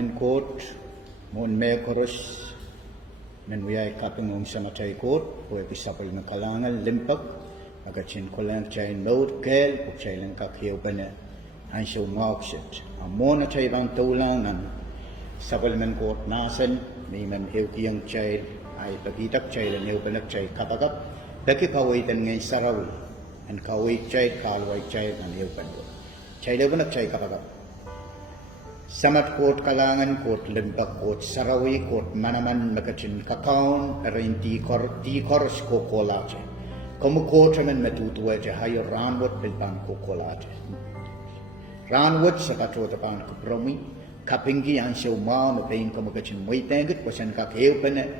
kalahngan Koht, mon me koros, men wiai kapeng sa matay Koht, pwehki sapal na kalahngan limpak, agachin kolang chain Mour kel, pukchailan kakhiyaw pa na, ang siya umawaksit. Amon na chay bang tulangan, sapal man Koht nasan, may man hewkiyang chay, ay pagitak chay lan hewpanak chay kapagap, daki kawitan ngay sarawi, and kawit chay, kalway chay, ang hewpan ko. Chay hewpanak chay kapagap. Samat Koht kalahngan, Koht limpak, Koht sarawi, Koht manaman magachin kakaon, rin koros ko kolache. Kamu Koht man matutuwa je hayo ranwat bilbang ko kolache. Ranwat sa katutapan ko promi, kapingi ang siya umao na pain ko magachin mweidala, wasan kakhew pa na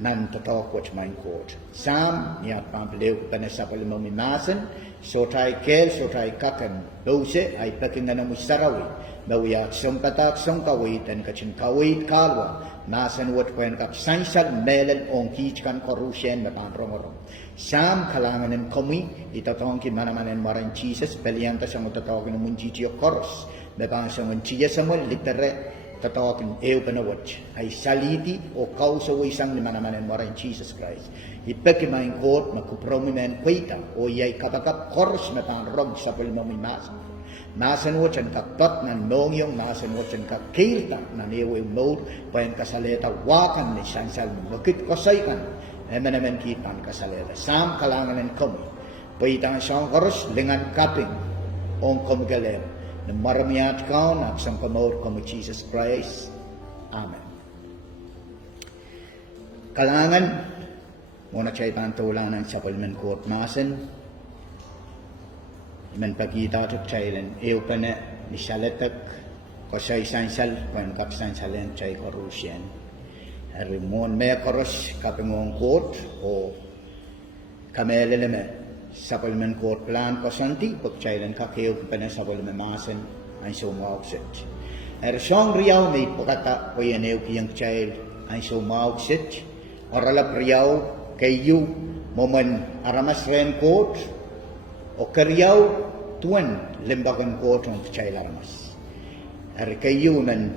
nan tatok wach main Koht. Sam, niyat pampalew pa na sa palimaminasan, sotai kel, sotai kakan, bause ay pakingan mo sarawi. Bawiyat songkatak songkawitan kachin kawit kalwa nasan wat kwen kap sansal melal ohng kan korusyen na panrongorong. Sam kalahngan kami itatong ki manamanen maran Jesus belianta sa mutatawagin ng munjitiyo koros. Bebang sa munjiya sa mul litere tatawagin ew panawat ay saliti o kaosaai sang ni manamanen maran Jesus Christ. Ipekimain Koht makupromi men kwita o yay kapakap koros na panrong sa pulmamimas. Nasan wo chan kakpat nan nongyong, nasan wo chan kakirta nan ewe momour, payan kasaleta wakan ni sansal bakit kosaikan, naman kitan kasaleta. Sam kalahngan kami, payitang siyang koros, lingan kaping, ohng kumigalem, na maramiat kaon at sang momour kami Jesus Christ. Amen. Kalahngan, muna chay pantulanan sa palman Koht nasan, men pagkita at chaylan ew pa na ni shalatak koasoai sansal kung kap sansalan chay korusyen harimon me koros kapeng Koht o kameleleme sapal men Koht plan kosanti pag chaylan kakhew pa na sapal memasan ang sumawaksit siyang riyaw may pakata o yan ew kiyang chayl ang sumawaksit oralap riyaw kayo moman aramas Rehn Koht o karyaw tuan lembagan Koht ang chay laramas. Ari kayo nan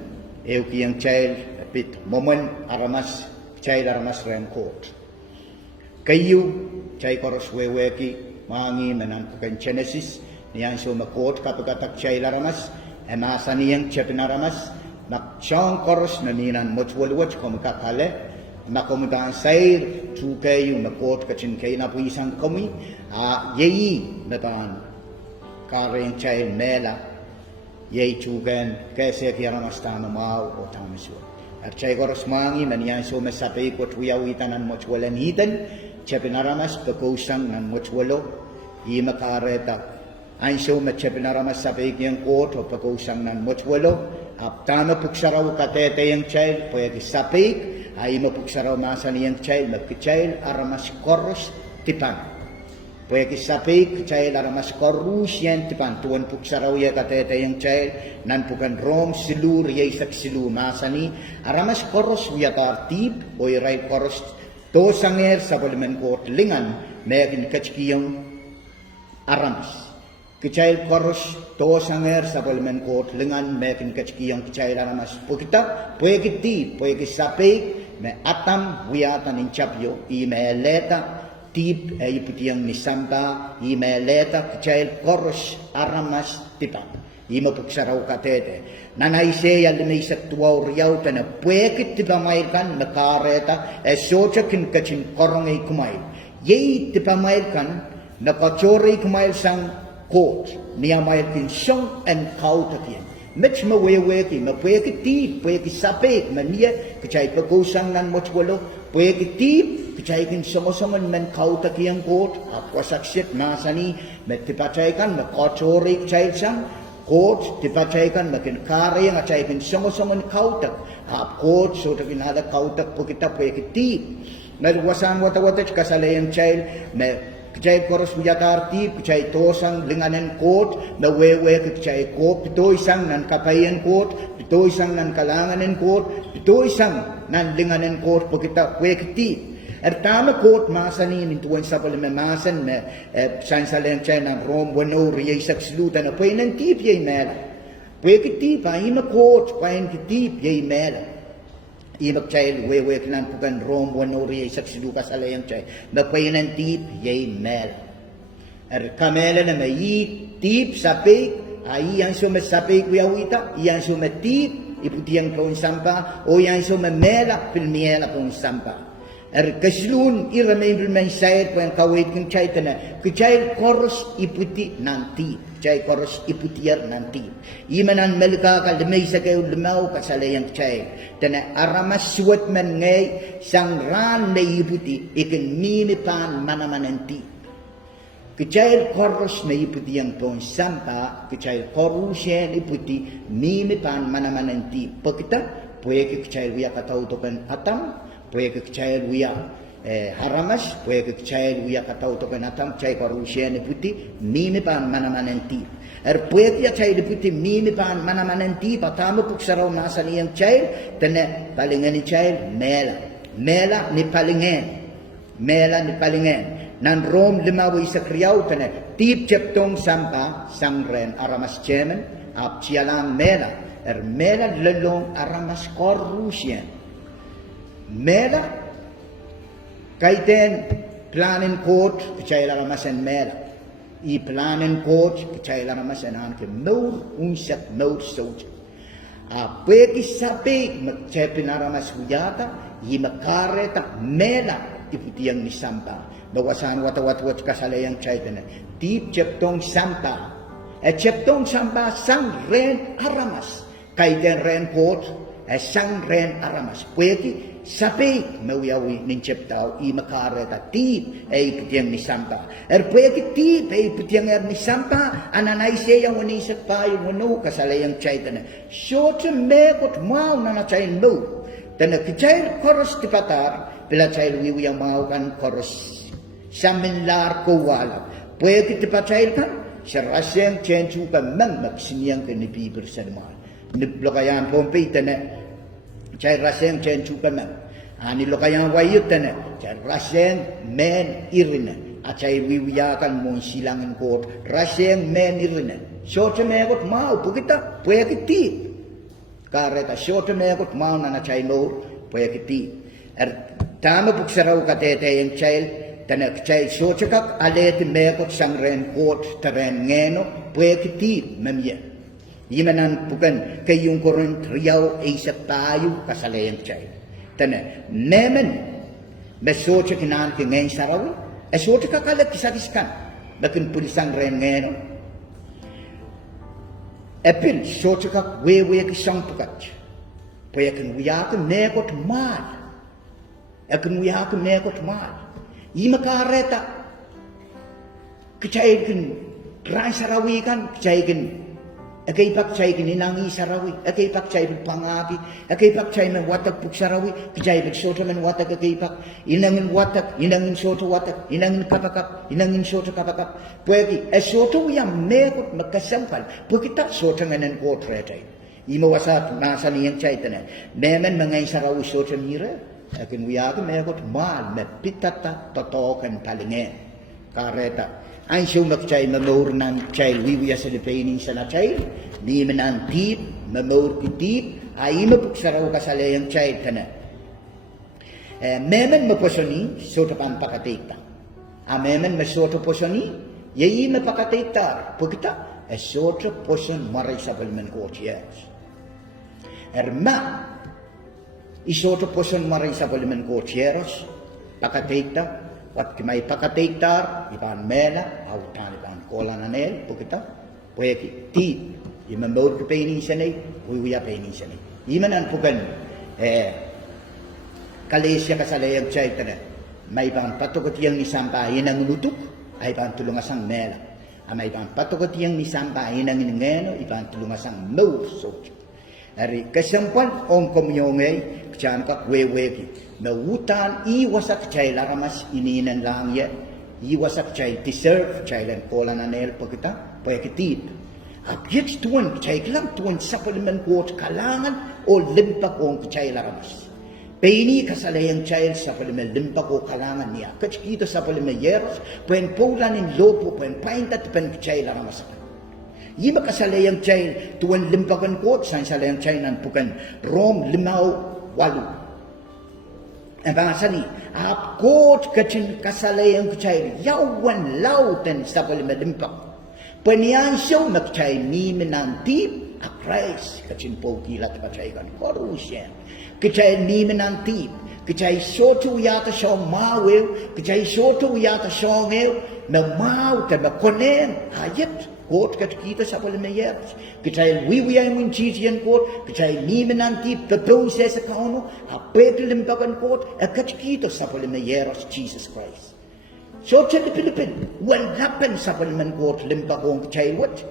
ew kiyang chay pit moman aramas chay laramas Rehn Koht. Kayo chay koros pwehki mangi manangkakan Genesis niyang suma Koht kapagatak chay laramas emasa niyang chepinaramas nak siyang koros na ninan mochwalwach kumikakale na kumidang sayr tukay yung na Koht kachin kay na puisang kami yeyi nataan kareng chay mela yeyi chugan kese kiyaramas tama mau o tamaswa at chay koros mangi maniyan so masapay ko tuyawitan ng mochwalan hitan chepinaramas kakusang ng mochwalo imakareta ay so machepinaramas sapay kiyang Koht o kakusang ng mochwalo tama puksaraw katete yung chay pwede sapay ay mapuksaraw masa niyang chay magkichay aramas koros tipan pwehki sapik chay aramas korus yan tipan tuan puksaraw ya katete yung chay nan pukan rom silur yay sak silu masa ni aramas koros wiyatar tip o iray koros to sanger sa paliman Koht lingan mekin kachkiyang aramas kichay koros to sanger sa paliman Koht lingan mekin kachkiyang kichay aramas pukita pwehki tip pwehki sapik me atam wiyatan in chapyo imeleta tip ay putiyang ni Santa imeleta kichay koros aramas tipa ima puksaraw katete nanay ya limay sa tuwaw riyaw ta na pwekit tipa mailkan nakareta socha kin kachin korong ay kumail yay tipa mailkan nakachori kumail sang Koht niya mailkin siyang and kautakyan Mitch maweweki, mapweki tip, pweki sapik, maniya, kachay pagkusang nan mochwalo, pweki tip, kachay kin songosangan man kauta kiyang Koht, apwasaksit nasani, dipatail kan, makachori kachay sang, Koht, dipatail kan, makin kari ang kachay kin songosangan kautak, Koht, so takin hada kautak po kita pweki tip, nalwasan watawatach kasalayang child, kachay koros wiyatar tip, kachay tosang linganan Koht, nawewe kachay Koht, pito isang nan kapayan Koht, pito isang nan kalahngan Koht, pito isang nan linganan Koht, po kita pweki tip. Tama Koht masanin intuan sa palimamasan sansalan chay ng Rom wano riyay sakslutan na pwede ng tip yay mera. pwehki tip ima Koht pain tip yei mela ima kecai wewe kenan bukan rom wanori sak siduka salayang cai bapainan tip yei mela kamela na mai tip sapik ai yang so sapik wiawita yang so tip iputiang pun sampa o yang so mela pilmiela pun sampa keslun iramay bilmay sayat pun kawait keng cai tana kecai koros iputi nanti cai koros iputiar nanti imanan melka kal demay sa kayo lemau kasalayang cai tana aramas suwat man ngay sang ran na iputi ikan mimipan manamananti kecai koros na iputi yang pun sampa kecai korusyan iputi mimipan manamananti pagkita pwehki kecai wiya katautokan atam pwehki kecai wiya haramas pwehki kecai wiya katautokan atam cai korusyan iputi mimipan manamananti pwehki ya cai iputi mimipan manamananti patama puksaraw nasa niyang cai tana palingan ni cai mela ni palingan nan rom limawi sa kriyaw tana tip cheptong sampa sang Rehn aramas chemen ap chialang mela mela lelong aramas korusyan mela kaiten planen Koht kecai aramasan mela i planen Koht kecai aramasan anke momour unsak momour sohte pwehki sapik magchepin aramas huyata i makareta mela iputiang ni sampa bawasan wat kasalayang cai tana tip cheptong sampa cheptong sampa sang Rehn aramas kaiten Rehn Koht sang Rehn aramas pwehki sapik mawiawi nin cheptao i makareta tip iputiang ni sampa pwehki tip iputiang ni sampa anahnei seyang wanisak payo wano kasalayang cai tana sohte mekot mau nana cai momour tana kecai koros dipatar bila cai wiwi yang mau kan koros saminlar pwala pwehki dipatail kan seraseng cencu kan magsiniang kan nipi bersadmal niblokayan pompi tana cai raseng cencu kan ani lokayan wayut tana cai raseng mehn irina acai wiwi kan mon silangan Koht raseng mehn irina sohte mekot mau pukita pwehki tip kareta sohte mekot mau nana cai momour pwehki tip tama puksaraw katete yang cai tana kecai sohte kak aleti mekot sang Rehn Koht teren ngeno pwehki tip memya imanan bukan kayung koron triyaw isa payo kasalayang cai tana nemen besohte kinan ke ngayon sarawi sohte kak alet kisakiskan bakin pulisang Rehn ngeno epin sohte kak wewe kisang pukat pwehkin wiyakin mekot mal akan wiyakin mekot mal ima kareta kecai kan rai sarawi kan kecai kan akai pak cai kan inangi sarawi akai pak cai pangapi akai pak cai men watak puk sarawi kecai men sohte men watak akai pak inangin watak inangin sohte watak inangin kapakap inangin sohte kapakap pwehki sohte yang mekot makasampal pwehki sohte nganan Koht retai ima wasat nasa niyang cai tana nemen mengai sarawi sohte mira akin wiyakin mekot mal mepitata totokan palingan kareta ansyo magcai momour nan cai wiwiya sa lipainin sa na cai di menan tip momour kitip ay mapuksaraw kasalayang cai tana memen maposoni sohte pan pakatikta memen masohte posoni yai mapakatiktar pagkita sohte poson maray sa palman Koht yes isohte poson maray sa palman Koht yeros pakatikta wat kimay pakatiktar ipan mela autan ipan kalahngan pagkita pwehki tip imamour kapainin sanay wiwiya painin sanay imanan pukan kalesya kasalayang cai tana may pan patukot yang ni sampa inang nutuk ay pan tulungasang mela may pan patukot yang ni sampa inang ngeno ipan tulungasang momour sohte ari kasampan ong komyongay kecaan kak weweki mawutan iwasak cai laramas ininan lang ya iwasak cai deserve cai lan kalahngan pagkita pwehki tip abyet tuan cai kelam tuan sa palman Koht kalahngan o limpak ong cai laramas Peni kasalayang child sa palima limpa ko kalahngan niya. Kachikito sa palima yeros, pwen pwula nin lopo, pwen paintat pen child ang masakan. Ima kasalayang chay tuan limpakan kot sansalayang chay nan bukan rom limau walu. Bahasa ni ap kot kacin kasalayang chay yawan lautan sa limpak. Penian siya magchay ni menantip a Christ kacin pwehki lat pachay kan korusyan. Kacay ni menantip kacay sohte yata siya mawil kacay sohte yata siya ngel na mau ta makonen hayat. Koht kat kita sa palimayers. Kitail wiwiyay mo yung koht. Kitail ni menanti proses sa kauno. Apet limpakan koht. Kat kita sa palimayers Jesus Christ. So sa Pilipin, what happened sa paliman koht limpakong kitail what?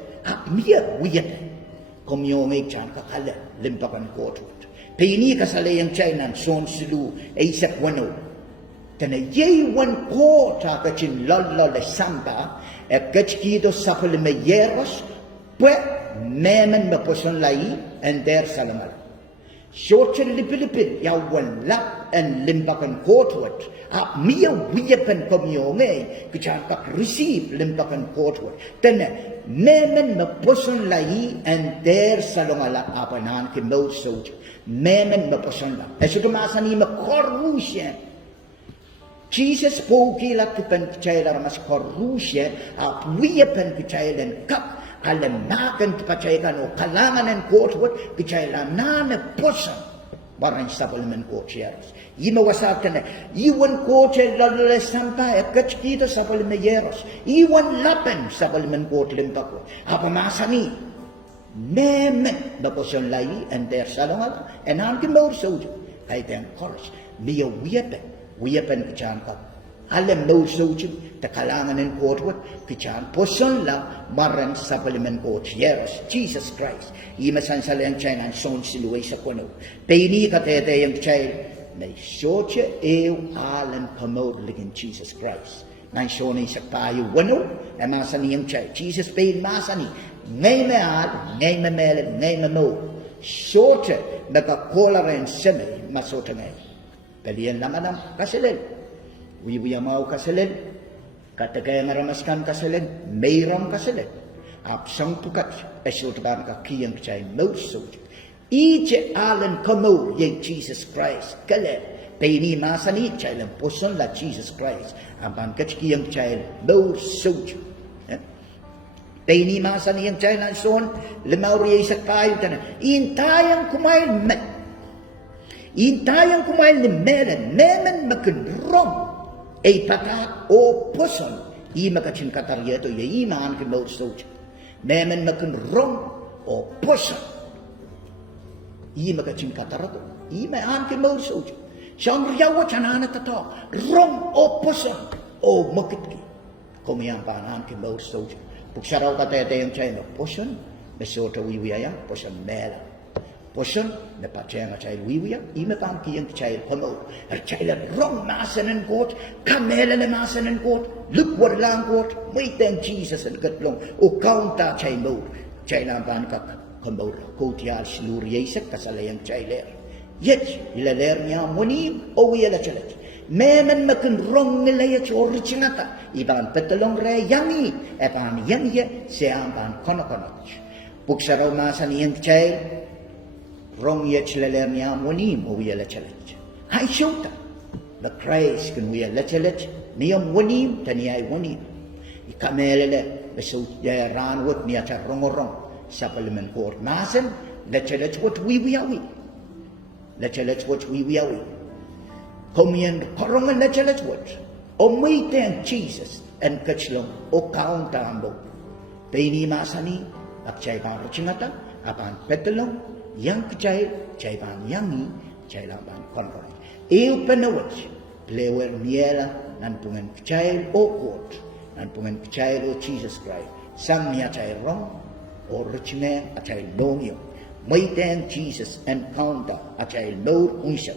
Miya wiyan. Kumyong chan kakala limpakan koht. Pini kasalayang China son silu isak wano. Tana yay one koht kachin lolo le samba. Kachkido sa palimayeros, mehn mapuson lai, and there salamal. Shorten lipilipin, yawan lap and limbakan kotwat. Mia wiyapan komyonge, kichan pak receive limbakan kotwat. Then mehn mapuson lai, and there salongala apanan kimod sohte. Mehn mapuson la. Esutumasa ni makorusyan. Jesus pwehki lat kupen kecailan mas korusya wiyapan kecailan kap alamakan kecailan o kalahngan en kotwat kecailan nana posan barang sabaliman kotyeros ima wasatan iwan kotye lalala sampai kachkita sabalimayeros iwan lapan sabaliman kotlimpako apa masani mehn baposan lai and der salongal and anki momour sohte ay ten chorus miya wiyapan kichan ka. Alam momour sohte, ta kalahngan en kotwat, kichan poson la maran sa paliman kotyeros, Jesus Christ. Ima sansal yang chay nan son siluay sa kuno. Pini katete yang chay, may sohte alam momour ligin Jesus Christ. Nan son sa payo wano, masani yang chay. Jesus pain masani, ngay mead, ngay memelin, ngay momour. Sohte, nagkakolaren semay, masote ngay. Kalian naman kasilin. Wiwiya mau kasilin. Katakaya ngaramaskan kasilin. Meirong kasilin. Apsang pukat. Esultakan kakiyang kacay momour sohte. Ihte Kauno yung Jesus Christ. Kalian. Pini masani chay lang puson la Jesus Christ. Apan kachkiyang kacay momour sohte. Pini masani yung chay lang son. Limaw riya isak payo tanan. Intayang kumain met. Intayang kumain ni mehn makinrong ay patak o puson ima kachin kataryeto ya ima anki momour sohte mehn makinrong o puson ima kachin katarato ima anki momour sohte siyang riyawa chanana tato rong o puson o makitki kumiyang pa anki momour sohte puksaraw katete yung chay no puson mesoto wiwiyaya puson mehn Poson na pachay nga chay wiwiya, ima pang kiyang chay homo. Chay lang rong masanan kot, kamela na masanan kot, lukwar lang kot, may tang Jesus ang katlong, o kaunta chay momour. Chay lang pang kamomour, kotyal siluriyaysak kasalayang chay ler. Yet, ilaler niya munim, o wiyala chalat. Mehn makinrong nilayat o richingata, ibang petalong re yangi, epan yangi, siyang pang konokonot. Puksaraw masan iyang chay, rong ya chilaler niya munim o wiyala chalat. Ay syota. The Christ kan wiyala chalat. Niya munim taniyay munim. Ikamelele beso ya ranwat niya cha rongorong sa paliman koort. Masan la chalat wat wiwiyawi. La chalat wat wiwiyawi. Kumiyan korongan la chalat wat. O may tayang Jesus and kachlong o kaunta ambo. Pini masani at chay pang ruchingata apan petalong yang kecai, cai pan yangi, cai laban konkorai. Eu penawat, plewer miela, nan pungan kecai o Koht, nan pungan kecai o Jesus Christ. Sang niya cai rong, o richme a cai longyo. May ten Jesus and counter a cai momour unsya.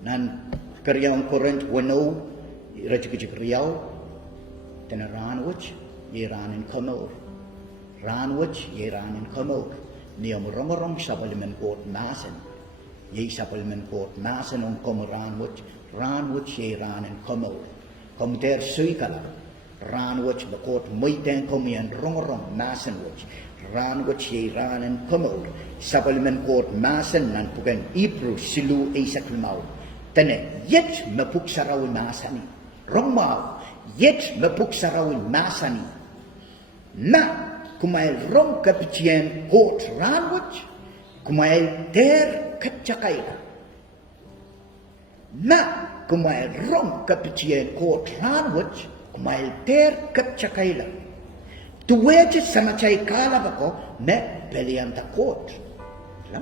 Nan karyang korent wano, rachikicik riyaw, tanaranwach, yeranin Kauno. Ranwach, yeranin Kauno. Niyam romorong sa paliman koort nasan. Yay sa paliman koort nasan ang ranwach ye ranen Kauno. Komter suy kala. ran watch the Koht mweidala komian rong masan watch ran watch ye ran and komour supplement Koht masan nan pukan Hebrew silu isak mau tene yet mapuk sarawi masani rong mau yet mapuk sarawi masani na kumail rong kapitien Koht ran watch kumail ter kachakaila na kumail rong kapitien Koht ran watch kumail ter kachakaila tuweche samachay kalabako me pelianta Koht la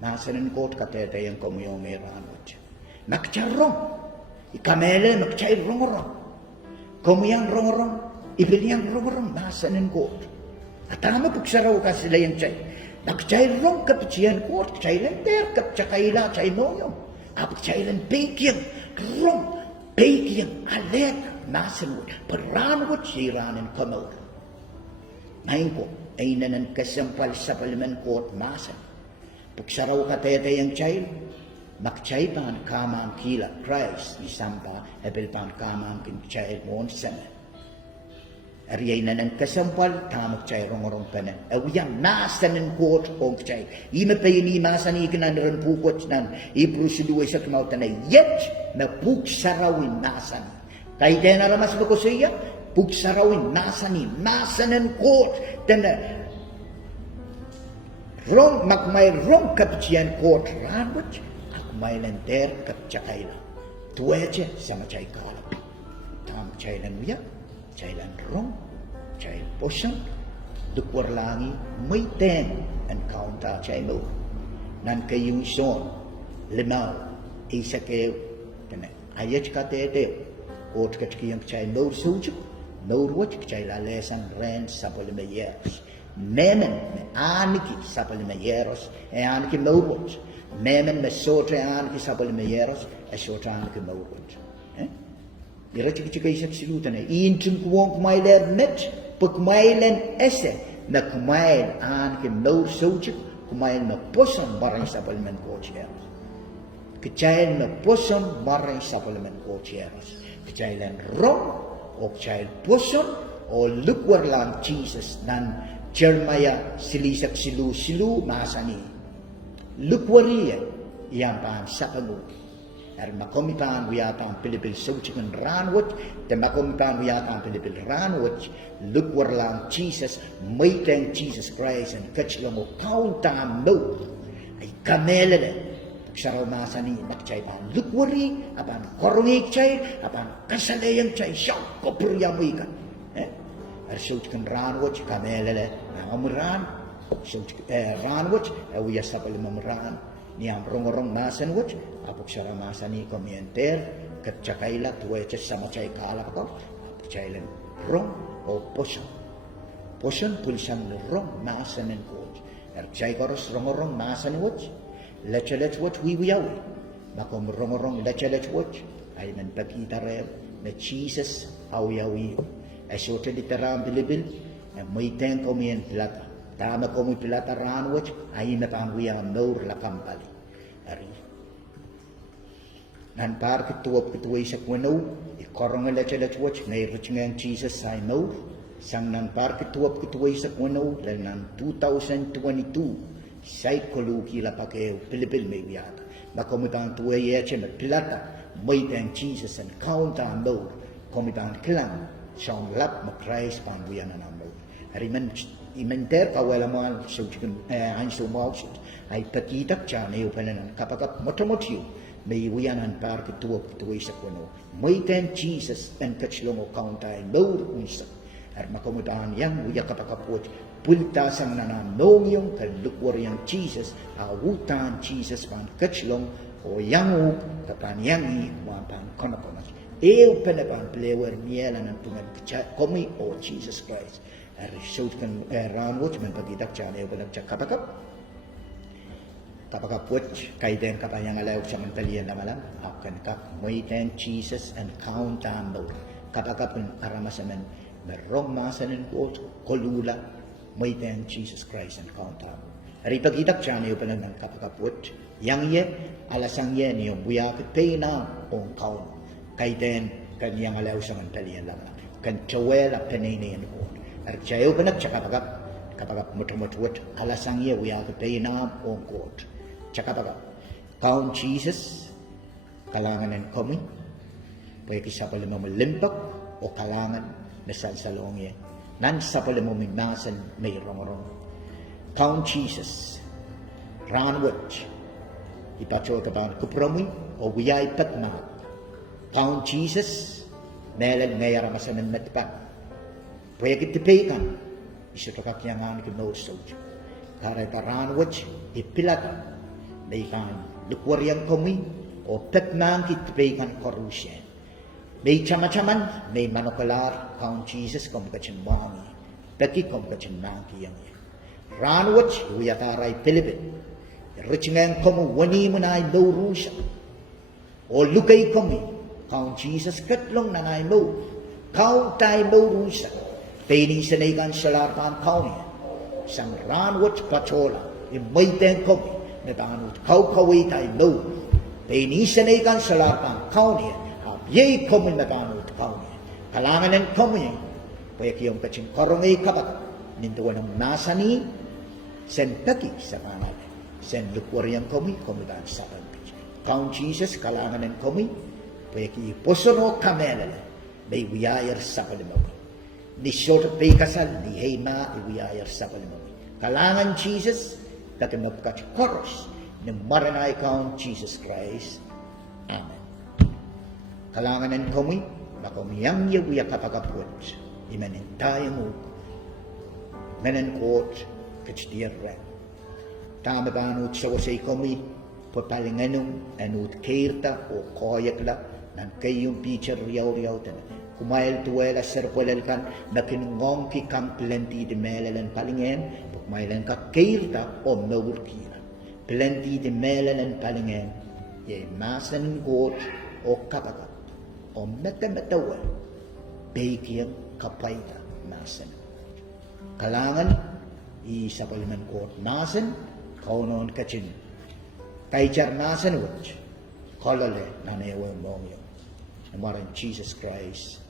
masanin Koht katete yang komyo meran watch makcharong ikamele makchay rong komyang rong ibiliang rong masanin Koht atama puksaraw kasila yang chay makchay rong kapitien Koht chay ter kachakaila chay moyo kapchay pekiang rong pekiang alek masanwood, peranwood siran and komour. Ngayon ko, ay nanan kasampal sa paliman Koht masan. Puksaraw katete yung child, makchay pan kamang kila Christ, isampa, ebel pan kamang kin child mon sana. Ariyay nanan kasampal, tamok chay rong panan. Awiyang masanan Koht ong chay. Ima pa yun imasan ikinan rin pukot nan, iprusiduay sa kumautan na yet na puksarawin masan. Kay na ramas ko siya, pugsarawin nasani, nasanan Koht, tena rong makmay rong kapitian Koht ranwat, akmay lenter kapchakaila, tuweche sama chay kalap, tam chay lan wiya, chay lan rong, chay posan, dukwar langi, may ten, and kaunta chay mo, nan kayong son, limaw, isa kayo, tena ayat katete, Koht kachkiyang chay momour sujuk, momour watch chay la lesan Rehn sapol meyeros. Mehn aniki sapol meyeros, aniki momour watch. Mehn sohte aniki sapol meyeros, sohte aniki momour watch. Ira chika isak silutan intin kuwong kumailer met, pagkumailen ese, na kumail aniki momour sujuk, kumail na posan barang sapol men Koht yeros. Kachay na posan barang sapol men Koht yeros. Kejailan rong, o kejailan puson, o lukwar lang Jesus nan Jeremiah silisak silu masani. Lukwariya, iyang paan sapamu. Ar makomi paan wiyatang Pilipil sauchikan ranwat, te makomi paan wiyatang Pilipil ranwat, lukwar lang Jesus, maitang Jesus Christ, and kachlang o kaunta mo, ay kamelele. Saraw masani nakchay pan lukwari apan korongik chay apan kasalayang chay siya kopuryamoy ka arshout kan ranwat kamelele namamuran shout ranwat awiya sa palimamuran niyam rong masanwat apok saraw masani komienter katchakaila tuweche sama chay kalap ko apok chaylan rong o poson pulsan rong masanin ko chay koros rong masanwat Lechelech watch we yawi. Makom rong lechelech watch. Ay nan pagkitarahla na Jesus awiyawi. Ay sohte literam bilibil. Na may ten komian pilata. Tama komi pilata ran watch. Ay na pangwiya momour la kampali. Ari. Nan par kituwap kituway sa kwano. Ikorong lechelech watch. Nairich ngayon Jesus ay momour. Sang nan par kituwap kituway sa kwano. Nan 2022. Say koluki la pakeo Pilipil may wiyata. Makomitang tuwe yeche met pilata. May tang Jesus and kaunta momour. Komitang kilang. Siyang lap makrais pan buyanan ang momour. Hariman imenter pawelaman suchikan anso mausit. Ay patitak siya na yupanan kapagap motomotyo. May buyanan par kituwap kituway sa kuno. May tang Jesus and kachlong o kaunta ay momour unsa. At makomitang yang uya kapagapot. Pultasang nananong yung kalukwar yung Jesus, awutan Jesus pan kachlong, o yangu, kapan yangi, wapan konakonas. Ew penapan plewer miela ng tungan komi o Jesus Christ. Shout kan ranwot, man pagitak siya, ew penag kapakap. Kapakapot, kaiden kapayang alaw siya mantalian na malam, akan kap, moiten Jesus and count momour. Kapakapun aramasaman, merong masanin ko, kolula, may ten Jesus Christ and count up. Ari pagitak siya niyo pa ng kapakaput. Yang ye, alasang ye niyo, buyakit pay na kung kaun. Kay ten, kanyang alaw sa mantalian lang. kan cawela penene and Koht. Archayo benak kapagap mutumutwit alasangye we are the painam on Koht. Chakapagap. Count Jesus, kalahngan and komi, pwehki sapale mo limpak o kalahngan na sansal ohng nan sapale mo minasan meirong. Count Jesus, ranwit, ipacho kapan kuprami o wiyay patma. Count Jesus, melan ngayara masanan matpan. Pwehki tipekan, isutokakyangan kinosoj. Karay paranwit, ipilatan, naikan lukwariang komi o patman kitipekan korusyan. May chama-chaman, may manokalar, Count Jesus kom kachinwangi, pwehki kom kachinwangi yang. Ranwat, uyataray Pilipin. Richngan komu wani munay no rusya. O lukay komi, Count Jesus katlong nanay mo. Count tay mo rusya. Pwede sanaykan salarpan kauni. Sang ranwat pachola, imayten komi, nabanut kawkaway tay mo. Pwede sanaykan salarpan kauni. Yay komi nabanut kauni. Kalahngan ng komi, pwehki yung kachin korongay kapat. Nintuan ng nasani, sen pwehki sa kanal. Sen lukwariang komi dan saban pitch. Count Jesus, kalahngan ng komi, pwehki posono kamelala, may wiyayar sa palimawi. Ni sohte kasal, ni hema, wiyayar sa palimawi. Kalahngan Jesus, kakimapkach koros, ni maranay Count Jesus Christ. Amen. Kalahngan ng komi, makomiyang yawiya kapagapot, imanin tayo mo, menen Koht, kachdir Rehn. Tama ba anut sawasay komi, papalinganong anut kairta o koyakla, nan kayong picture riyaw tan. Kumail tuwela serpwelelkan, na kinungong ki kang plenty de melalan palingen, pagmailan ka kairta o mawurkira. Plenty de melalan palingen, ye masan Koht o kapagap, o metametawal, pwehki kapayta masan. Kalahngan, isa paliman Koht nasan, kaunon kachin. Kaitar nasan wach, kolole na newe mong yung. Namaran Jesus Christ.